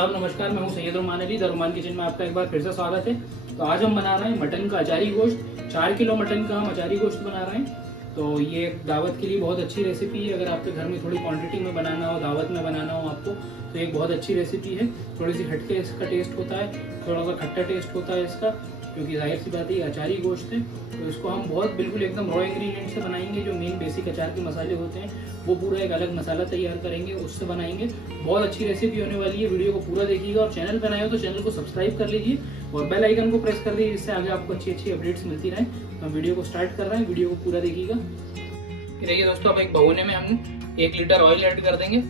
आदाब नमस्कार, मैं हूं सैयद रुमान अली। द रुमान किचन में आपका एक बार फिर से स्वागत है। तो आज हम बना रहे हैं मटन का अचारी गोश्त। 4 किलो मटन का हम अचारी गोश्त बना रहे हैं। तो ये दावत के लिए बहुत अच्छी रेसिपी है। अगर आपके घर में थोड़ी क्वांटिटी में बनाना हो, दावत में बनाना हो आपको, तो एक बहुत अच्छी रेसिपी है। थोड़ी सी हटके इसका टेस्ट होता है, थोड़ा सा खट्टा टेस्ट होता है इसका, क्योंकि जाहिर सी बात है अचारी गोश्त है। तो इसको हम बहुत बिल्कुल एकदम रॉ इंग्रेडिएंट से बनाएंगे। जो मेन बेसिक अचार के मसाले होते हैं वो पूरा एक अलग मसाला तैयार करेंगे, उससे बनाएंगे। बहुत अच्छी रेसिपी होने वाली है। वीडियो को पूरा देखिएगा और चैनल पर नए हो तो चैनल को सब्सक्राइब कर लीजिए और बेल आइकन को प्रेस कर दीजिए, जिससे आगे आपको अच्छी अच्छी अपडेट्स मिलती रहें। तो हम वीडियो को स्टार्ट कर रहे हैं, वीडियो को पूरा देखिएगा। देखिए दोस्तों, अब एक भगोने में हम 1 लीटर ऑयल ऐड कर देंगे।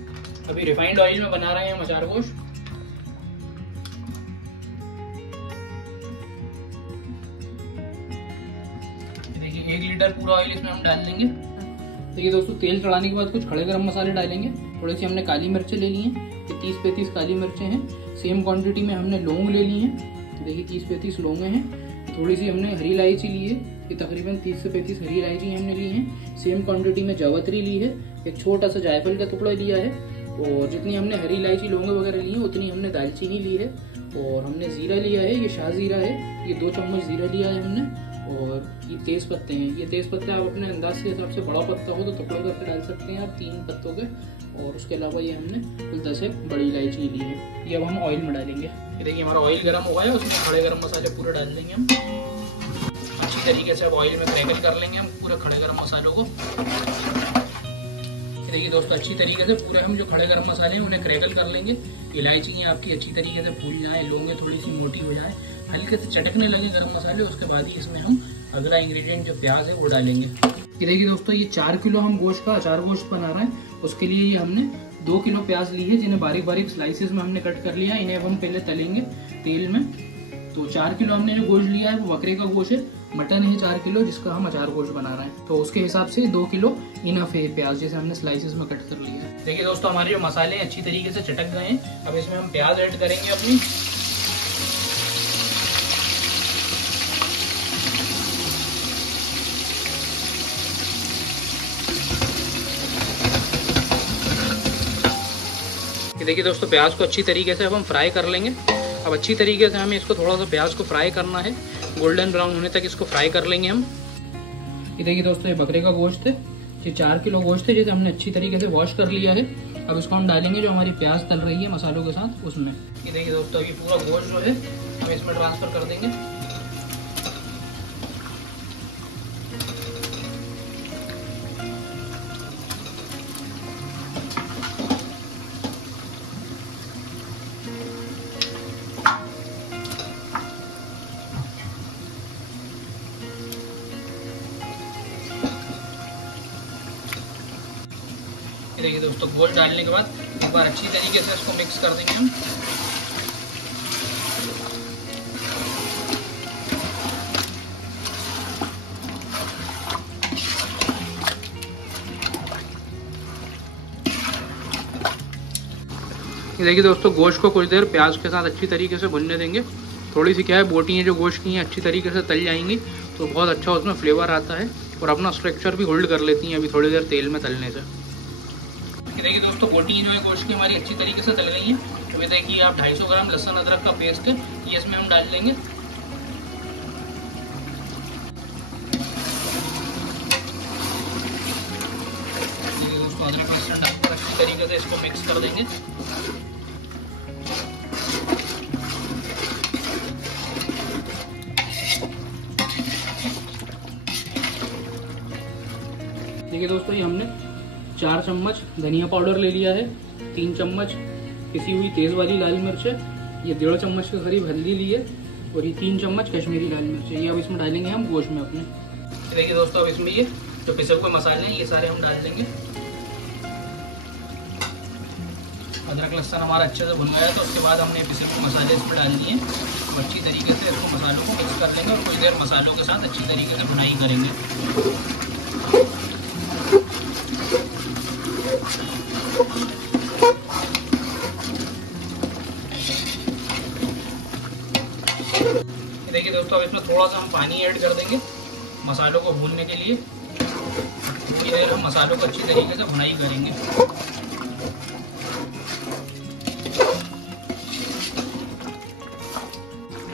अभी रिफाइंड ऑयल में बना रहे हैं हम अचार गोश्त। देखिए 1 लीटर पूरा ऑयल इसमें हम डाल देंगे। देखिए दोस्तों, तेल चढ़ाने के बाद कुछ खड़े गरम मसाले डालेंगे। थोड़ी सी हमने काली मिर्चें ले ली हैं, ये 30-35 काली मिर्चें हैं। सेम क्वांटिटी में हमने लौंग ले ली हैं, देखिए 30-35 लौंगे हैं। थोड़ी सी हमने हरी इलायची ली है, ये तकरीबन 30 से 35 हरी इलायची हमने ली है। सेम क्वांटिटी में जावित्री ली है, एक छोटा सा जायफल का टुकड़ा लिया है। और जितनी हमने हरी इलायची लौंगे वगैरह ली है उतनी हमने दालचीनी ली है। और हमने जीरा लिया है, ये शाह जीरा है, ये 2 चम्मच जीरा लिया है हमने। और ये तेज पत्ते हैं, ये तेज पत्ते आप अपने अंदाज के हिसाब से, बड़ा पत्ता हो तो टुकड़े करके डाल सकते हैं आप 3 पत्तों के। और उसके अलावा ये हमने कुल 10 बड़ी इलायची ली है। ये अब हम ऑयल में डालेंगे। ये देखिए हमारा ऑयल गर्म हो गया है, उसमें खड़े गरम मसाले पूरे डाल देंगे हम। अच्छी तरीके से अब ऑयल में क्रैकल कर लेंगे हम पूरे खड़े गरम मसालों को। देखिए दोस्तों, अच्छी तरीके से पूरे हम जो खड़े गरम मसाले हैं उन्हें क्रैकल कर लेंगे। इलायची आपकी अच्छी तरीके से फूल जाए, लौंगे थोड़ी सी मोटी हो जाए, हल्के से चटकने लगे गरम मसाले। उसके बाद ही इसमें हम अगला इंग्रेडिएंट जो प्याज है वो डालेंगे। ये देखिए दोस्तों, ये 4 किलो हम गोश्त का अचार गोश्त बना रहे हैं। उसके लिए ये हमने 2 किलो प्याज ली है, जिन्हें बारीक बारीक स्लाइसेस में हमने कट कर लिया है। इन्हें अब हम पहले तलेंगे तेल में। तो 4 किलो हमने जो गोश्त लिया है वो बकरे का गोश्त है। मटन है 4 किलो, जिसका हम अचार गोश्त बना रहे हैं। तो उसके हिसाब से 2 किलो इनफ है प्याज, जैसे हमने स्लाइसेस में कट कर लिया है। देखिए दोस्तों, हमारे जो मसाले अच्छी तरीके से चटक गए हैं। अब इसमें हम प्याज ऐड करेंगे अपनी। देखिए दोस्तों, प्याज को अच्छी तरीके से अब हम फ्राई कर लेंगे। अब अच्छी तरीके से हमें इसको थोड़ा सा प्याज को फ्राई करना है, गोल्डन ब्राउन होने तक इसको फ्राई कर लेंगे हम। ये देखिए दोस्तों, ये बकरे का गोश्त है, ये 4 किलो गोश्त है, जिसे हमने अच्छी तरीके से वॉश कर लिया है। अब इसको हम डालेंगे जो हमारी प्याज तल रही है मसालों के साथ उसमें। ये देखिए दोस्तों, ये पूरा गोश्त जो है हम इसमें ट्रांसफर कर देंगे। देखिए दोस्तों, गोश्त डालने के बाद एक बार अच्छी तरीके से इसको मिक्स कर देंगे हम। देखिए दोस्तों, गोश्त को कुछ देर प्याज के साथ अच्छी तरीके से भुनने देंगे। थोड़ी सी क्या है, बोटियाँ जो गोश्त की हैं अच्छी तरीके से तल जाएंगी तो बहुत अच्छा उसमें फ्लेवर आता है और अपना स्ट्रक्चर भी होल्ड कर लेती हैं अभी थोड़ी देर तेल में तलने से। देखिए दोस्तों, बोटी जो है गोश्त की हमारी अच्छी तरीके से तल गई है। तो ये देखिए आप 250 ग्राम लहसुन अदरक का पेस्ट है, ये इसमें हम डाल देंगे। दोस्तों, अदरक लहसुन डालकर अच्छी तरीके से इसको मिक्स कर देंगे। देखिए दोस्तों, ये हमने 4 चम्मच धनिया पाउडर ले लिया है, 3 चम्मच पिसी हुई तेज वाली लाल मिर्च है, ये 1.5 चम्मच के करीब हल्दी ली है और ये 3 चम्मच कश्मीरी लाल मिर्च है। ये अब इसमें डालेंगे हम गोश्त में अपने। देखिए दोस्तों, अब इसमें ये जो पिसे हुए मसाले हैं ये सारे हम डाल देंगे। अदरक लहसुन हमारा अच्छे से भुन गया है, तो उसके बाद हमने पिसे हुए मसाले इसमें डाल दिए। तो अच्छी तरीके से इसको मसालों को मिक्स कर लेंगे और कुछ देर मसालों के साथ अच्छी तरीके से भुनाई करेंगे। देखिए दोस्तों, अब इसमें थोड़ा सा हम पानी ऐड कर देंगे मसालों को भूनने के लिए। थोड़ी देर हम मसालों को अच्छी तरीके से भुनाई करेंगे।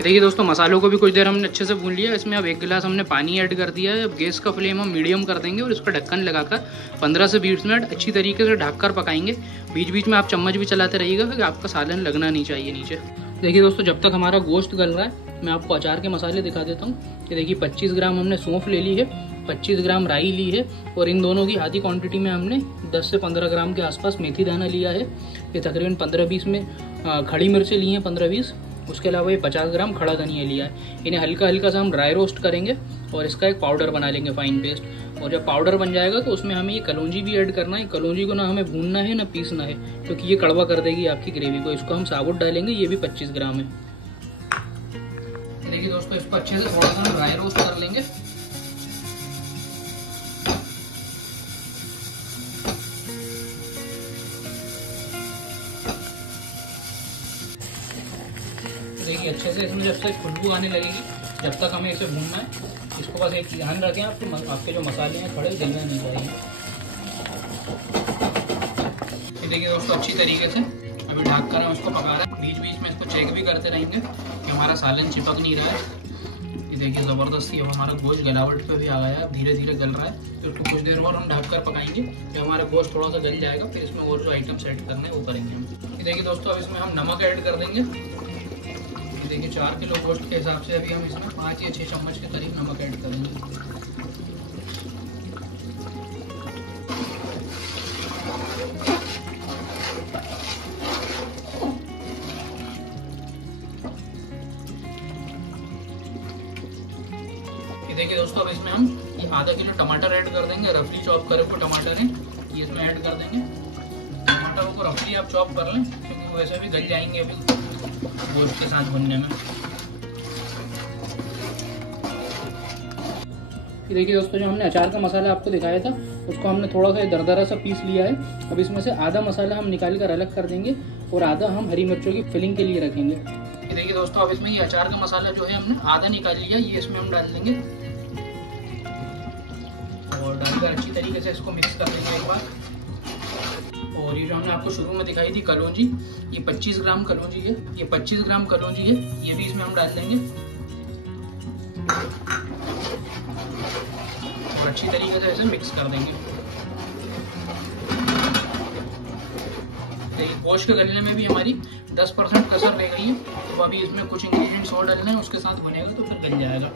देखिए दोस्तों मसालों को भी कुछ देर हमने अच्छे से भून लिया। इसमें अब 1 गिलास हमने पानी ऐड कर दिया है। अब गैस का फ्लेम हम मीडियम कर देंगे और इसका ढक्कन लगाकर 15 से 20 मिनट अच्छी तरीके से ढककर पकाएंगे। बीच बीच में आप चम्मच भी चलाते रहिएगा क्योंकि आपका सालन लगना नहीं चाहिए नीचे। देखिए दोस्तों जब तक हमारा गोश्त गल रहा है मैं आपको अचार के मसाले दिखा देता हूँ। कि देखिए 25 ग्राम हमने सौंफ ले ली है, 25 ग्राम राई ली है और इन दोनों की आधी क्वांटिटी में हमने 10 से 15 ग्राम के आसपास मेथी दाना लिया है। ये तकरीबन 15-20 में खड़ी मिर्चें ली हैं 15-20। उसके अलावा ये 50 ग्राम खड़ा धनिया लिया है। इन्हें हल्का हल्का सा हम ड्राई रोस्ट करेंगे और इसका एक पाउडर बना लेंगे फाइन पेस्ट। और जब पाउडर बन जाएगा तो उसमें हमें ये कलौंजी भी ऐड करना है। कलौंजी को ना हमें भूनना है ना पीसना है क्योंकि ये कड़वा कर देगी आपकी ग्रेवी को। इसको हम साबुत डालेंगे, ये भी 25 ग्राम है। देखिए दोस्तों इसको अच्छे से थोड़ा सा ड्राई रोस्ट कर लेंगे। देखिए अच्छे से इसमें जब से खुशबू आने लगेगी जब तक हमें इसे भूनना है। इसको बस एक ध्यान रखें आपके जो मसाले हैं खड़े जलने नहीं चाहिए। देखिए दोस्तों अच्छी तरीके से अभी ढक कर हम इसको पका रहे हैं। बीच बीच में इसको चेक भी करते रहेंगे कि हमारा सालन चिपक नहीं रहा है। ये देखिए ज़बरदस्ती अब हमारा गोश्त गलावट पे भी आ गया है, धीरे धीरे गल रहा है। तो इसको कुछ देर और हम ढक कर पकाएंगे। जब हमारा गोश्त थोड़ा सा गल जाएगा फिर इसमें और जो आइटम सेट करने हैं वो करेंगे हम। देखिए दोस्तों अब इसमें हम नमक ऐड कर देंगे। देखिए 4 किलो गोश्त के हिसाब से अभी हम इसमें 5 या 6 चम्मच के करीब नमक ऐड करेंगे। देखिए दोस्तों अब इसमें हम ये आधा किलो टमाटर ऐड कर देंगे। रफली चॉप करे हुए टमाटर हैं ये इसमें ऐड कर देंगे। टमाटरों को रफली आप चॉप कर लें क्योंकि वो वैसे भी गल जाएंगे अभी गोश्त के साथ भुनने में। देखिए दोस्तों जो हमने अचार का मसाला आपको दिखाया था उसको हमने थोड़ा सा दरदरा सा पीस लिया है। अब इसमें से आधा मसाला हम निकाल कर अलग कर देंगे और आधा हम हरी मिर्चों की फिलिंग के लिए रखेंगे। देखिए दोस्तों अब इसमें ये अचार का मसाला जो है हमने आधा निकाल लिया, ये इसमें हम डाल देंगे और डालकर अच्छी तरीके से इसको मिक्स कर देंगे एक बार। और ये जो हमने आपको शुरू में दिखाई थी कलौंजी, ये 25 ग्राम कलौंजी है। ये 25 ग्राम कलौंजी है, ये भी इसमें हम डाल देंगे और अच्छी तरीके से इसे मिक्स कर देंगे। देखिए गोश्त के गलने में भी हमारी 10% कसर रह गई है। तो अभी इसमें कुछ इंग्रेडिएंट्स और डालने हैं, उसके साथ बनेगा तो फिर गल जाएगा।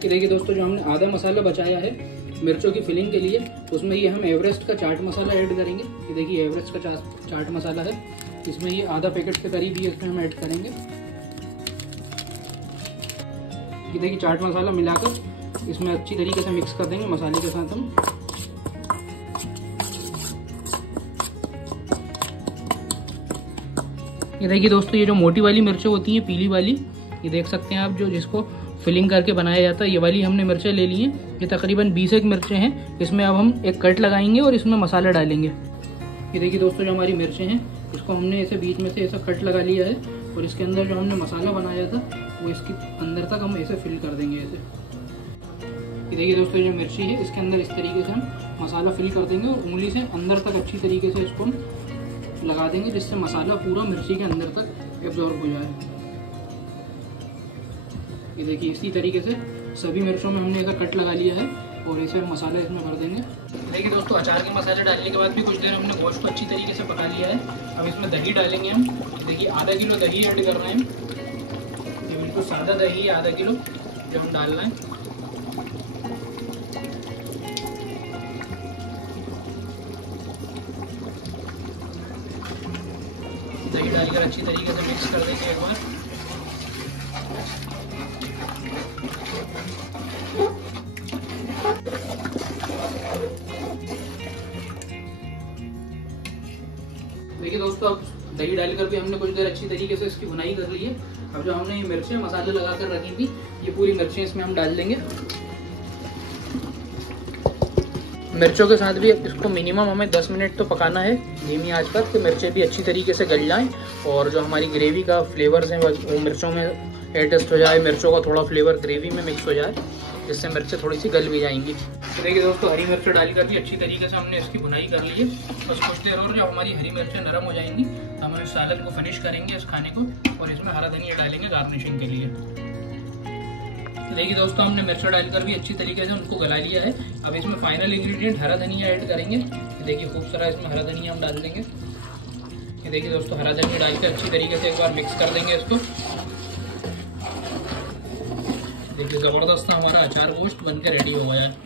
देखिए दोस्तों जो हमने आधा मसाला बचाया है मिर्चों की फिलिंग के लिए उसमें ये हम एवरेस्ट का चाट मसाला ऐड करेंगे। ये देखिए एवरेस्ट का चाट मसाला है, इसमें ये आधा पैकेट के करीब ही इसमें हम ऐड करेंगे। ये देखिए चाट मसाला मिलाकर इसमें अच्छी तरीके से मिक्स कर देंगे मसाले के साथ हम। ये देखिए दोस्तों ये जो मोटी वाली मिर्चें होती हैं पीली वाली, ये देख सकते हैं आप जो जिसको फिलिंग करके बनाया जाता है, ये वाली हमने मिर्चें ले ली हैं। ये तकरीबन 20 मिर्चें हैं। इसमें अब हम एक कट लगाएंगे और इसमें मसाला डालेंगे। ये देखिए दोस्तों जो हमारी मिर्चें हैं इसको हमने ऐसे बीच में से ऐसा कट लगा लिया है और इसके अंदर जो हमने मसाला बनाया था वो इसके अंदर तक हम ऐसे फिल कर देंगे ऐसे। ये देखिए दोस्तों जो मिर्ची है इसके अंदर इस तरीके से हम मसाला फिल कर देंगे और उंगली से अंदर तक अच्छी तरीके से इसको हम लगा देंगे जिससे मसाला पूरा मिर्ची के अंदर तक एब्जॉर्ब हो जाए। ये देखिए इसी तरीके से सभी मिर्चों में हमने ऐसा कट लगा लिया है और ऐसे मसाला इसमें भर देंगे। देखिए दोस्तों अचार के मसाले डालने के बाद भी कुछ देर हमने गोश्त को अच्छी तरीके से पका लिया है। अब इसमें दही डालेंगे हम। देखिए आधा किलो दही ऐड कर रहे हैं। ये बिल्कुल सादा दही है, आधा किलो जो हम डाल रहे हैं। दही डालकर अच्छी तरीके से मिक्स कर देंगे एक बार। देखिए दोस्तों अब दही डालकर भी हमने कुछ देर अच्छी तरीके से इसकी भुनाई कर ली है। अब जो हमने ये मिर्चें मसाले लगा कर रखी थी ये पूरी मिर्चें इसमें हम डाल देंगे। मिर्चों के साथ भी इसको मिनिमम हमें 10 मिनट तो पकाना है धीमी आंच पर कि मिर्चें भी अच्छी तरीके से गल जाएं और जो हमारी ग्रेवी का फ्लेवर्स हैं वो मिर्चों में एडजस्ट हो जाए, मिर्चों का थोड़ा फ्लेवर ग्रेवी में मिक्स हो जाए, जिससे मिर्चें थोड़ी सी गल भी जाएंगी। तो देखिए दोस्तों हरी मिर्च डालकर भी अच्छी तरीके से हमने इसकी भुनाई कर ली है। बस कुछ देर और जब हमारी हरी मिर्चें नरम हो जाएंगी हम इस सालन को फिनिश करेंगे इस खाने को, और इसमें हरा धनिया डालेंगे गार्निशिंग के लिए। देखिए दोस्तों, हमने मिर्चा डालकर भी अच्छी तरीके से उनको गला लिया है। अब इसमें फाइनल इंग्रेडिएंट हरा धनिया ऐड करेंगे। देखिए खूब सारा इसमें हरा धनिया हम डाल देंगे। ये देखिए दोस्तों, हरा धनिया डाल के अच्छी तरीके से एक बार मिक्स कर देंगे इसको। देखिए जबरदस्त हमारा अचार गोश्त बनकर रेडी हो गया है।